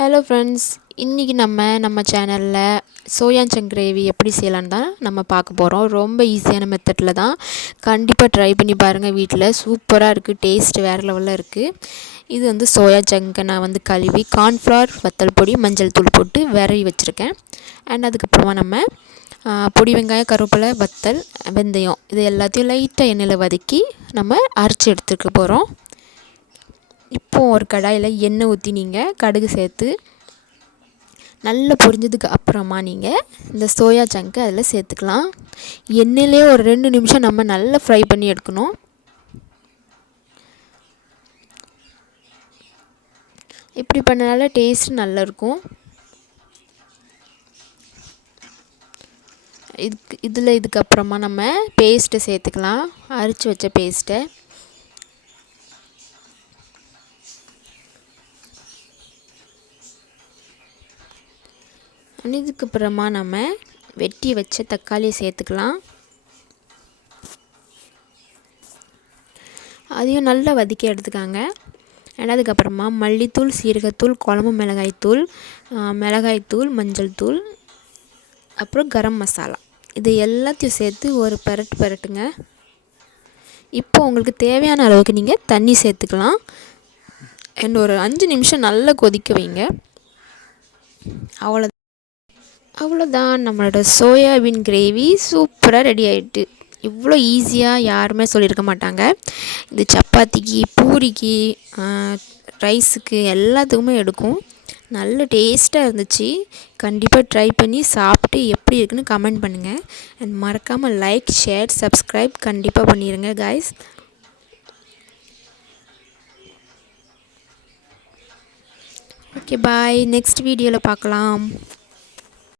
Hello friends, இன்றைக்கி நம்ம சேனலில் சோயா சங்க் கிரேவி எப்படி செய்யலான்னு தான் நம்ம பார்க்க போகிறோம். ரொம்ப ஈஸியான மெத்தடில் தான். கண்டிப்பாக ட்ரை பண்ணி பாருங்கள். வீட்டில் சூப்பராக இருக்குது, டேஸ்ட் வேறு லெவலில் இருக்குது. இது சோயா சங்கை நான் கழுவி கார்ன்ஃப்ளவர், வத்தல் பொடி, மஞ்சள் தூள் போட்டு விரவி வச்சுருக்கேன். அண்ட் அதுக்கப்புறமா நம்ம பொடி வெங்காயம், கருவேப்பிலை, வத்தல், வெந்தயம் இது எல்லாத்தையும் லைட்டாக எண்ணெயில் வதக்கி நம்ம அரைச்சி எடுத்துக்க போகிறோம். இப்போது ஒரு கடாயில் எண்ணெய் ஊற்றி நீங்கள் கடுகு சேர்த்து நல்லா பொரிஞ்சதுக்கு அப்புறமா நீங்கள் இந்த சோயா சங்கை அதில் சேர்த்துக்கலாம். எண்ணெயிலே ஒரு 2 நிமிஷம் நம்ம நல்லா ஃப்ரை பண்ணி எடுக்கணும். இப்படி பண்ணனால டேஸ்ட் நல்லாயிருக்கும். இதுக்கப்புறமா நம்ம பேஸ்ட்டை சேர்த்துக்கலாம், அரைச்சி வச்ச பேஸ்ட்டை. இதுக்கப்புறமா நம்ம வெட்டி வச்ச தக்காளியை சேர்த்துக்கலாம். அதையும் நல்லா வதக்கி எடுத்துக்காங்க. அதுக்கப்புறமா மல்லித்தூள், சீரகத்தூள், குழம்பு மிளகாய்த்தூள், மஞ்சள் தூள், அப்புறம் கரம் மசாலா இது எல்லாத்தையும் சேர்த்து ஒரு பரட்டுங்க. இப்போ உங்களுக்கு தேவையான அளவுக்கு நீங்கள் தண்ணி சேர்த்துக்கலாம். ஒரு 5 நிமிஷம் நல்லா கொதிக்க வைங்க. அவ்வளோதான், நம்மளோட சோயாபீன் கிரேவி சூப்பராக ரெடி ஆகிட்டு. இவ்வளோ ஈஸியாக யாருமே சொல்லியிருக்க மாட்டாங்க. இது சப்பாத்திக்கு, பூரிக்கு, ரைஸுக்கு எல்லாத்துக்குமே எடுக்கும். நல்ல டேஸ்ட்டாக இருந்துச்சு. கண்டிப்பாக ட்ரை பண்ணி சாப்பிட்டு எப்படி இருக்குன்னு கமெண்ட் பண்ணுங்கள். அண்ட் மறக்காமல் லைக், ஷேர், சப்ஸ்கிரைப் கண்டிப்பாக பண்ணிடுங்க காய்ஸ். ஓகே, பாய். நெக்ஸ்ட் வீடியோவில் பார்க்கலாம்.